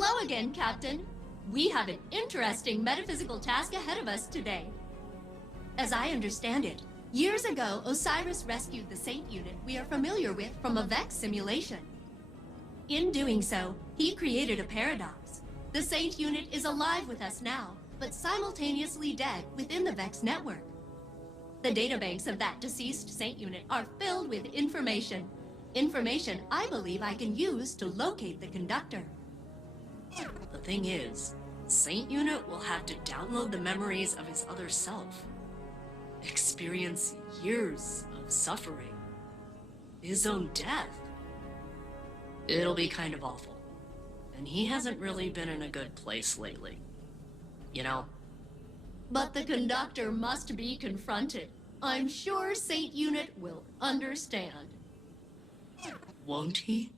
Hello again, Captain. We have an interesting metaphysical task ahead of us today. As I understand it, years ago, Osiris rescued the Saint unit we are familiar with from a Vex simulation. In doing so, he created a paradox. The Saint unit is alive with us now, but simultaneously dead within the Vex network. The databanks of that deceased Saint unit are filled with information. Information I believe I can use to locate the conductor. The thing is, Saint Unit will have to download the memories of his other self, experience years of suffering, his own death. It'll be kind of awful. And he hasn't really been in a good place lately. You know? But the conductor must be confronted. I'm sure Saint Unit will understand. Won't he?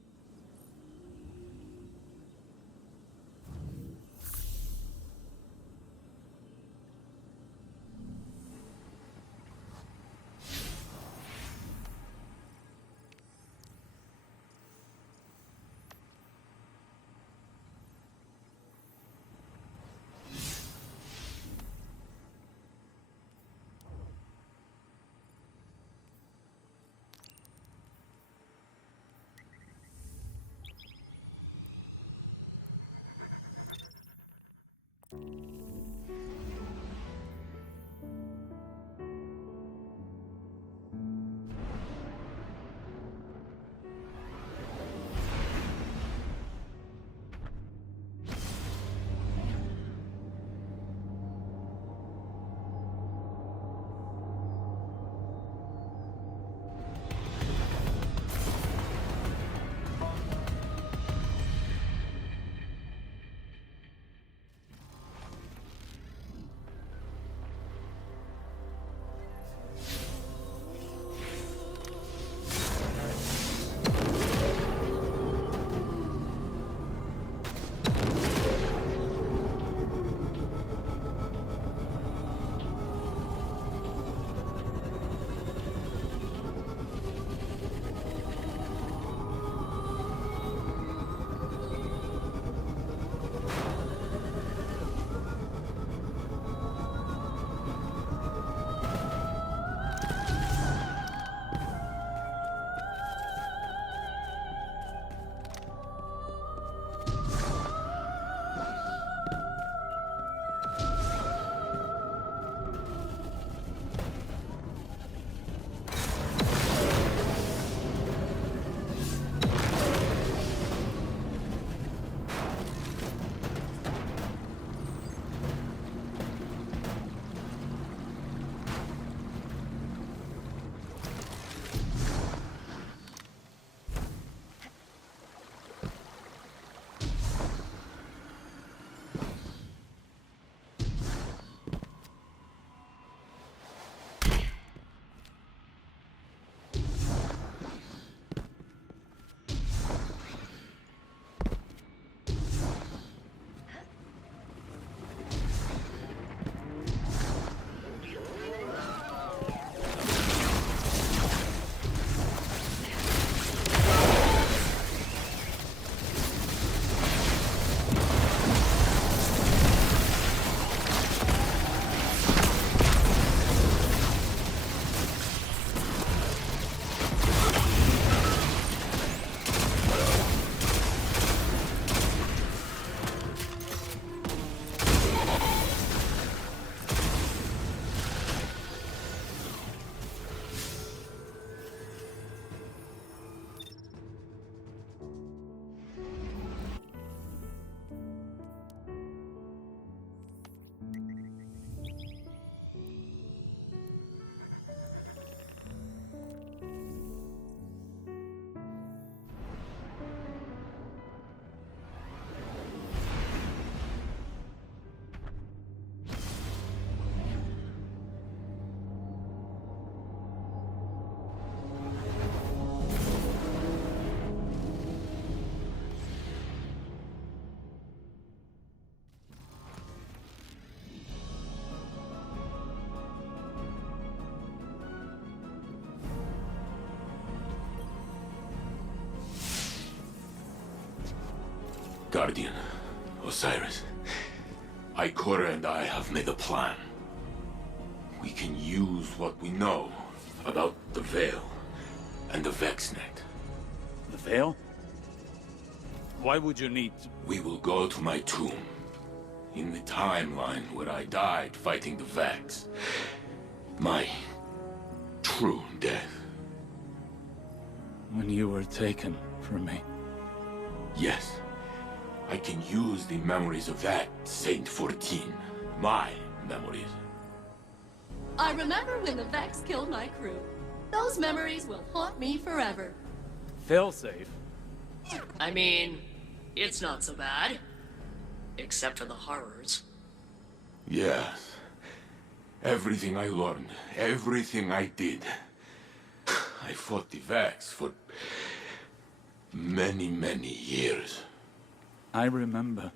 Guardian, Osiris. Ikora and I have made a plan. We can use what we know about the Veil and the VexNet. The Veil? Why would you need to... We will go to my tomb. In the timeline where I died fighting the Vex. My true death. when you were taken from me? Yes. I can use the memories of that Saint 14. My memories. I remember when the Vex killed my crew. Those memories will haunt me forever. Failsafe? I mean, it's not so bad. Except for the horrors. Yes. Everything I learned, everything I did. I fought the Vex for many, many years. I remember.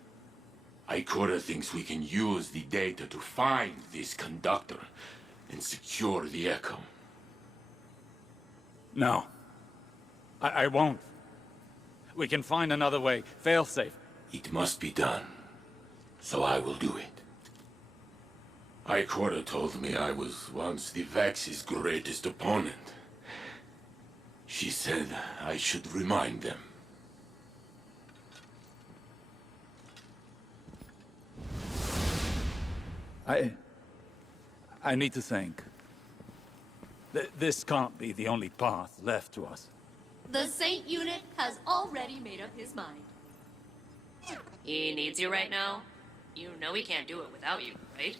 Ikora thinks we can use the data to find this conductor and secure the Echo. No. I won't. We can find another way. Failsafe. It must be done. So I will do it. Ikora told me I was once the Vex's greatest opponent. She said I should remind them. I need to think. This can't be the only path left to us. The Saint unit has already made up his mind. He needs you right now? You know he can't do it without you, right?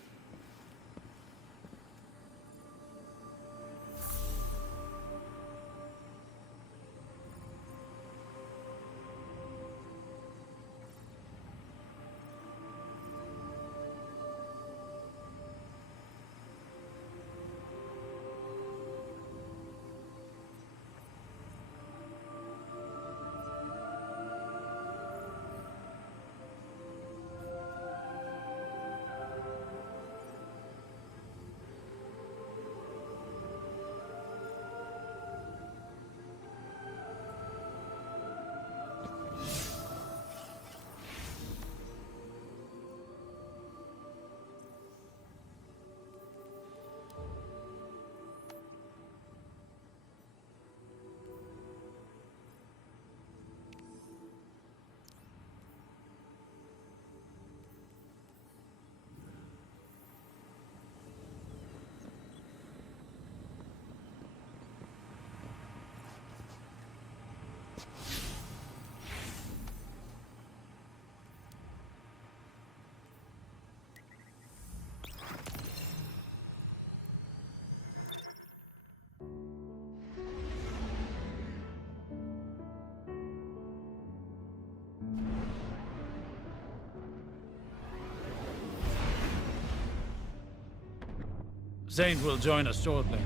Saint will join us shortly.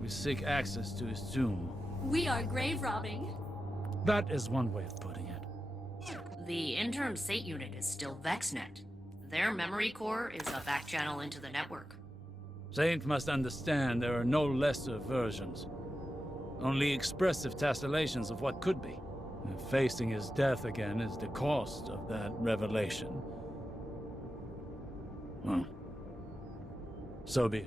We seek access to his tomb. We are grave robbing. That is one way of putting it. The interim Saint unit is still VexNet. Their memory core is a back channel into the network. Saint must understand there are no lesser versions. Only expressive tessellations of what could be. And facing his death again is the cost of that revelation. Well, so be it.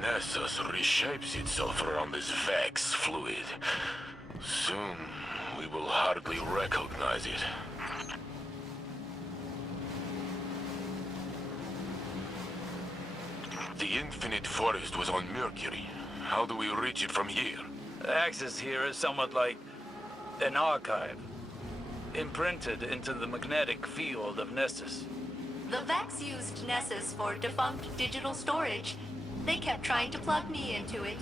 Nessus reshapes itself around this Vex fluid. Soon, we will hardly recognize it. The Infinite Forest was on Mercury. How do we reach it from here? Access here is somewhat like an archive, imprinted into the magnetic field of Nessus. The Vex used Nessus for defunct digital storage. They kept trying to plug me into it.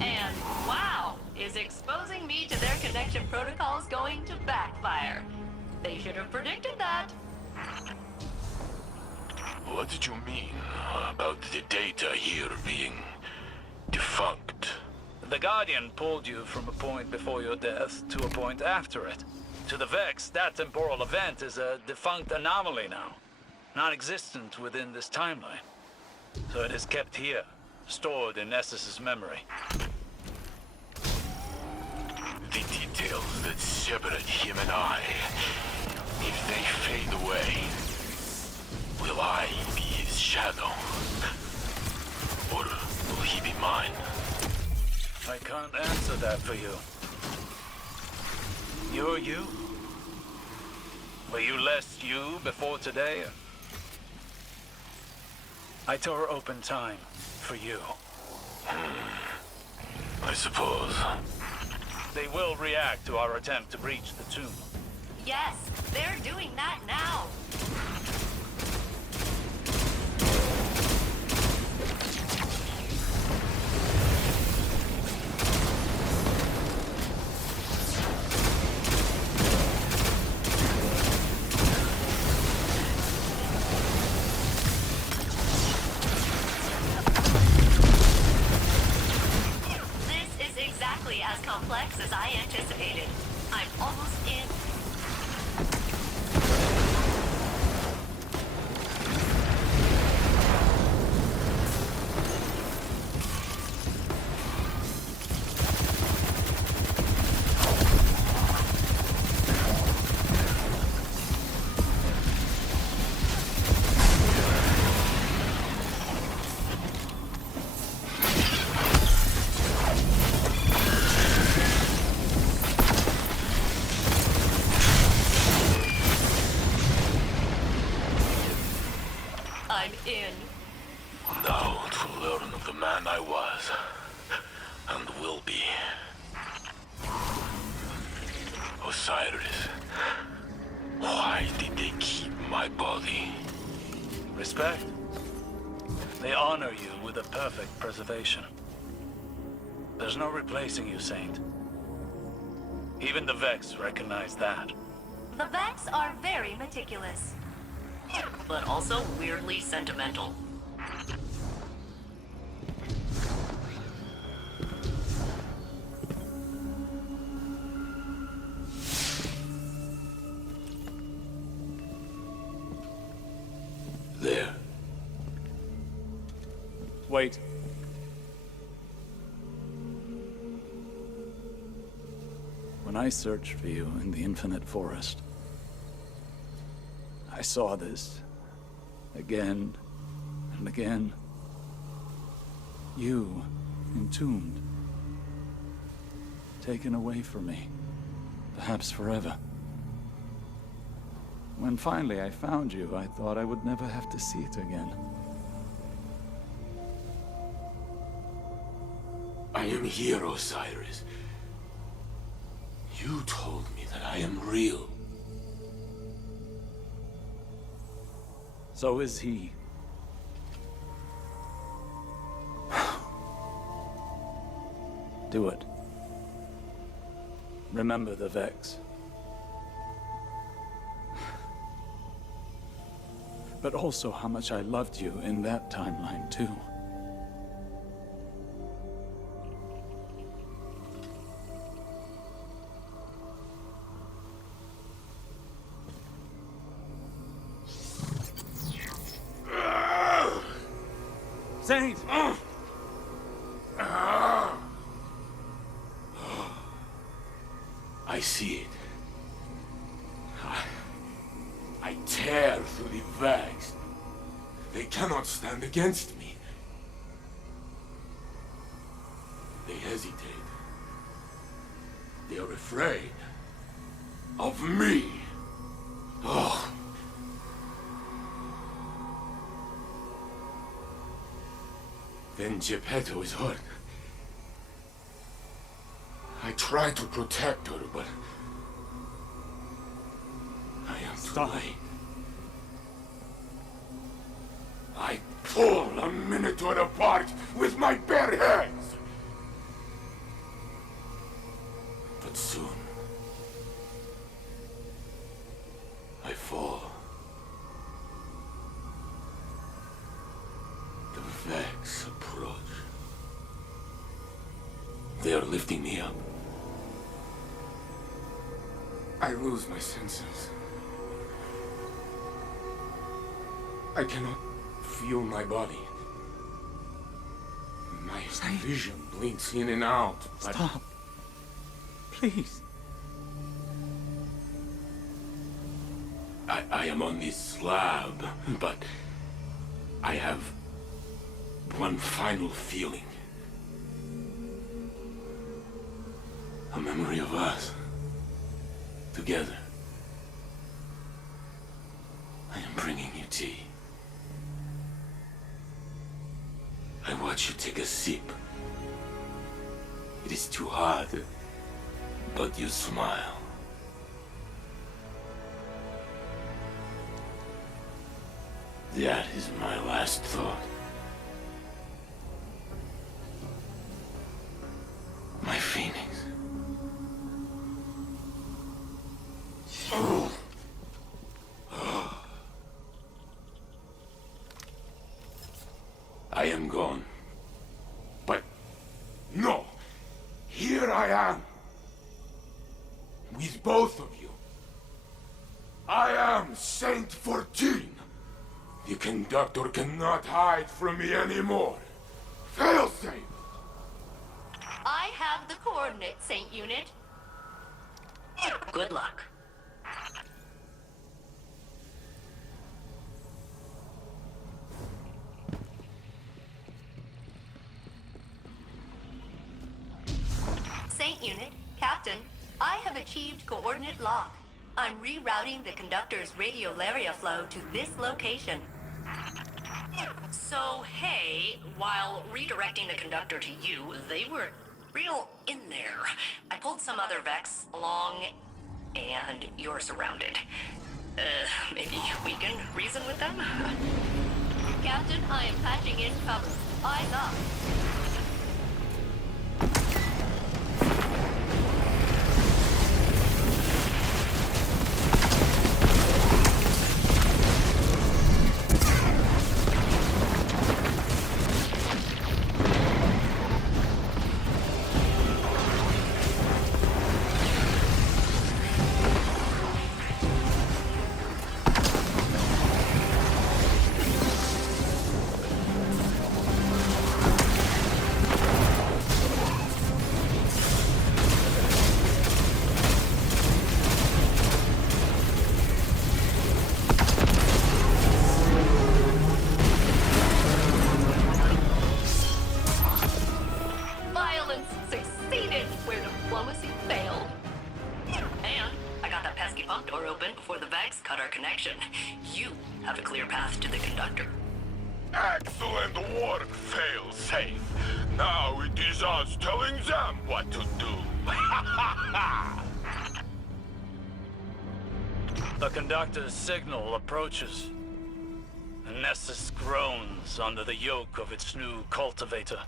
And wow, is exposing me to their connection protocols going to backfire? They should have predicted that. What did you mean about the data here being defunct? The Guardian pulled you from a point before your death to a point after it. To the Vex, that temporal event is a defunct anomaly now. non-existent within this timeline. So it is kept here, stored in Essus's memory. The details that separate him and I, if they fade away, will I be his shadow? Or will he be mine? I can't answer that for you. You're you. Were you less you before today? I tore open time for you. I suppose. They will react to our attempt to breach the tomb. Yes, they're doing that now. As complex as I anticipated. I'm almost in. I'm in. Now to learn of the man I was, and will be. Osiris, why did they keep my body? Respect. They honor you with a perfect preservation. There's no replacing you, Saint. Even the Vex recognize that. The Vex are very meticulous. But also weirdly sentimental. There. Wait. When I searched for you in the Infinite Forest, I saw this again and again. You, entombed, taken away from me, perhaps forever. When finally I found you, I thought I would never have to see it again. I am here, Osiris. You told me that I am real. So is he. Do it. Remember the Vex. But also how much I loved you in that timeline, too. Saint! I see it. I tear through the Vex. They cannot stand against me. They hesitate. They are afraid of me. Oh. Then Geppetto is hurt. I try to protect her, but I am too late. I pull a Minotaur apart with my bare hands. But soon, I fall. The Vex approach. They are lifting me up. I lose my senses. I cannot feel my body. My vision blinks in and out. But Stop. Please. I am on this slab, but I have one final feeling. A memory of us. Together. I am bringing you tea. I watch you take a sip. It is too hard, but you smile. That is my last thought. My phoenix. I am gone. But no! Here I am! With both of you. I am Saint 14! The conductor cannot hide from me anymore. Failsafe! I have the coordinates, Saint Unit. Good luck. Saint Unit, Captain, I have achieved coordinate lock. I'm rerouting the conductor's radiolaria flow to this location. So, hey, while redirecting the conductor to you, they were real in there. I pulled some other Vex along, and you're surrounded. Maybe we can reason with them? Captain, I am patching in cover. Eyes up. You have a clear path to the conductor. Excellent work, fail-safe. Now it is us telling them what to do. The conductor's signal approaches. Nessus groans under the yoke of its new cultivator.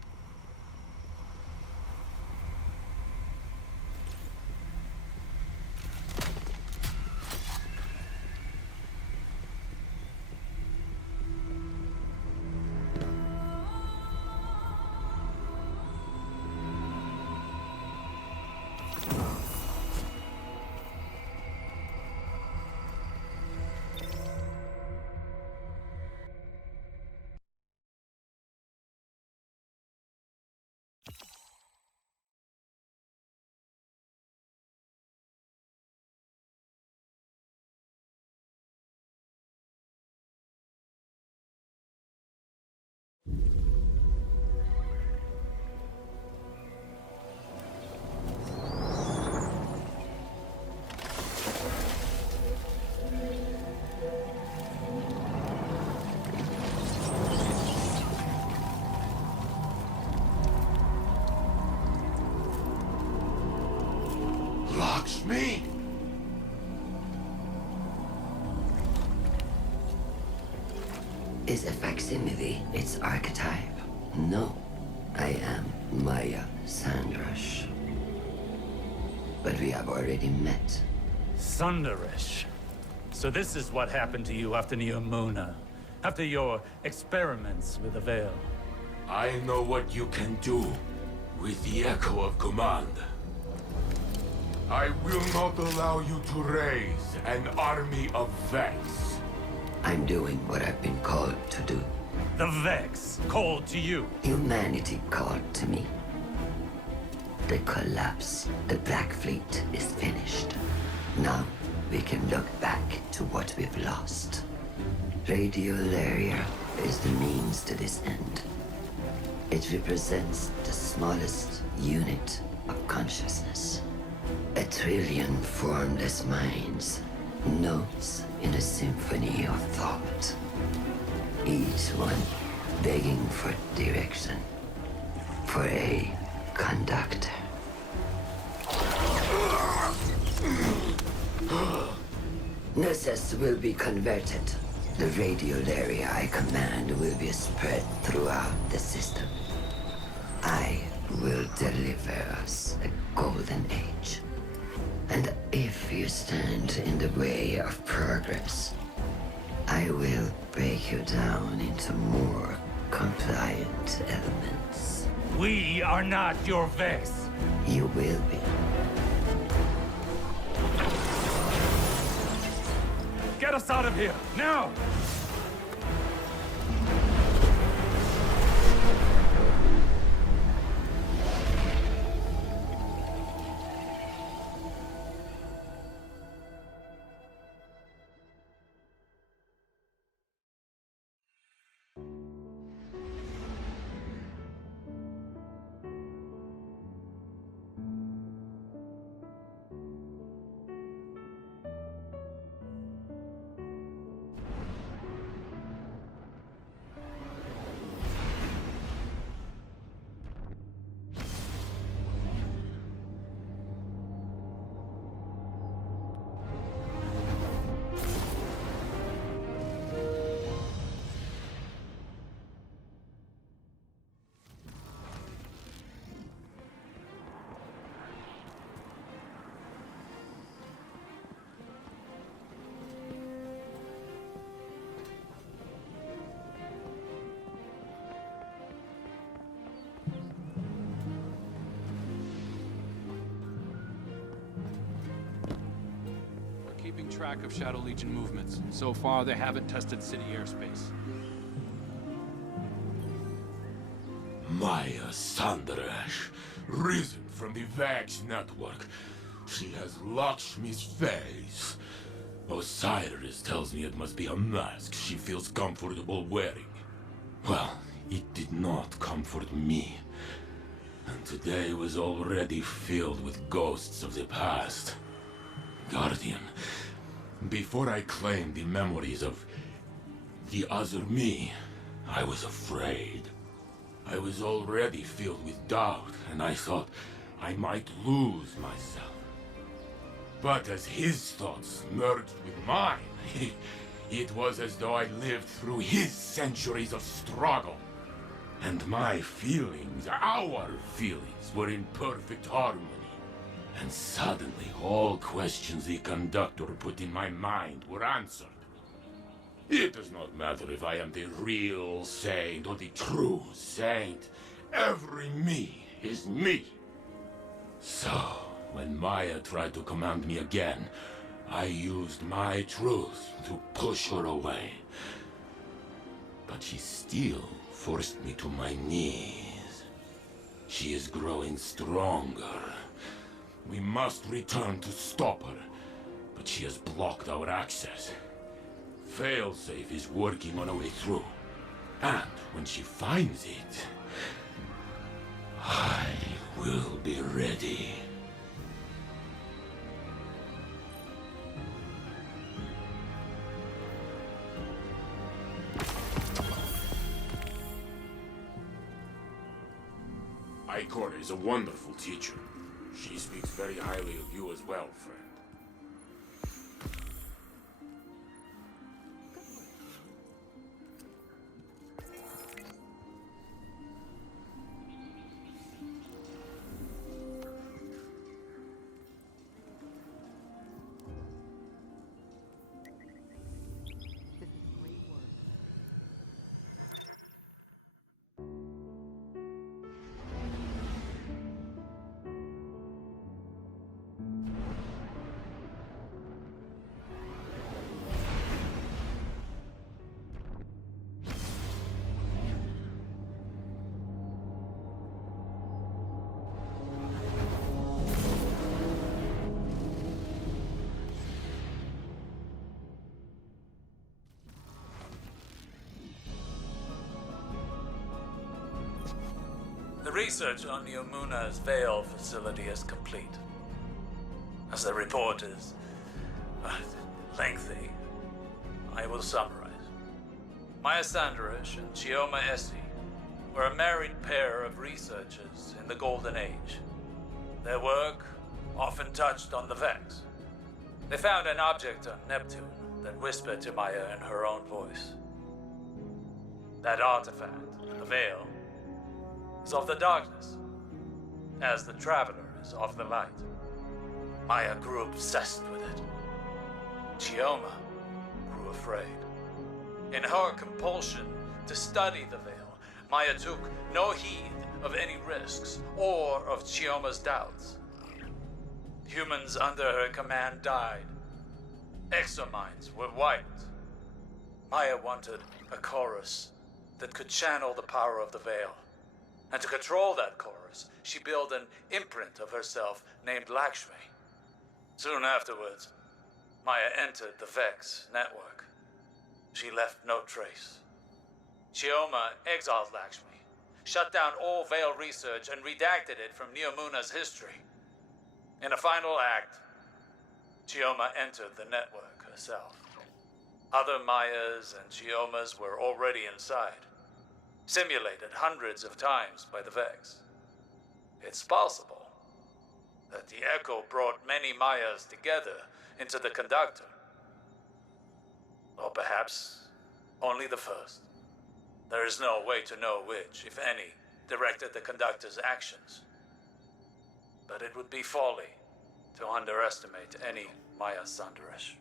Lakshmi? Is a facsimile its archetype? No, I am Maya Sandrash. But we have already met. Sunderish. So this is what happened to you after Neomuna. After your experiments with the Veil. I know what you can do with the Echo of Command. I will not allow you to raise an army of Vex. I'm doing what I've been called to do. The Vex called to you. Humanity called to me. The collapse, the Black Fleet is finished. Now we can look back to what we've lost. Radiolaria is the means to this end. It represents the smallest unit of consciousness. A trillion formless minds, notes in a symphony of thought. Each one begging for direction, for a conductor. Nurses will be converted. The radiolaria I command will be spread throughout the system. I will deliver us a golden age. And if you stand in the way of progress, I will break you down into more compliant elements. We are not your Vex. You will be. Get us out of here, now! Keeping track of Shadow Legion movements. So far, they haven't tested city airspace. Maya Sandrash, risen from the Vax network. She has Lakshmi's face. Osiris tells me it must be a mask she feels comfortable wearing. Well, it did not comfort me. And today was already filled with ghosts of the past. Guardian, before I claimed the memories of the other me, I was afraid. I was already filled with doubt, and I thought I might lose myself. But as his thoughts merged with mine, it was as though I lived through his centuries of struggle. And my feelings, our feelings, were in perfect harmony. And suddenly, all questions the conductor put in my mind were answered. It does not matter if I am the real saint or the true saint. Every me is me. So, when Maya tried to command me again, I used my truth to push her away. But she still forced me to my knees. She is growing stronger. We must return to stop her, but she has blocked our access. Failsafe is working on a way through, and when she finds it, I will be ready. Ikora is a wonderful teacher. She speaks very highly of you as well, friend. research on Neomuna's Veil facility is complete. As the report is lengthy, I will summarize. Maya Sandarish and Chioma Essie were a married pair of researchers in the Golden Age. Their work often touched on the Vex. They found an object on Neptune that whispered to Maya in her own voice. That artifact, the Veil, is of the darkness, as the Traveler is of the light. Maya grew obsessed with it. Chioma grew afraid. In her compulsion to study the Veil, Maya took no heed of any risks or of Chioma's doubts. Humans under her command died. Exominds were wiped. Maya wanted a chorus that could channel the power of the Veil. And to control that chorus, she built an imprint of herself named Lakshmi. Soon afterwards, Maya entered the Vex network. She left no trace. Chioma exiled Lakshmi, shut down all Veil research, and redacted it from Neomuna's history. In a final act, Chioma entered the network herself. Other Mayas and Chiomas were already inside, simulated hundreds of times by the Vex. It's possible that the Echo brought many Mayas together into the Conductor. Or perhaps only the first. There is no way to know which, if any, directed the Conductor's actions. But it would be folly to underestimate any Maya Sandarish.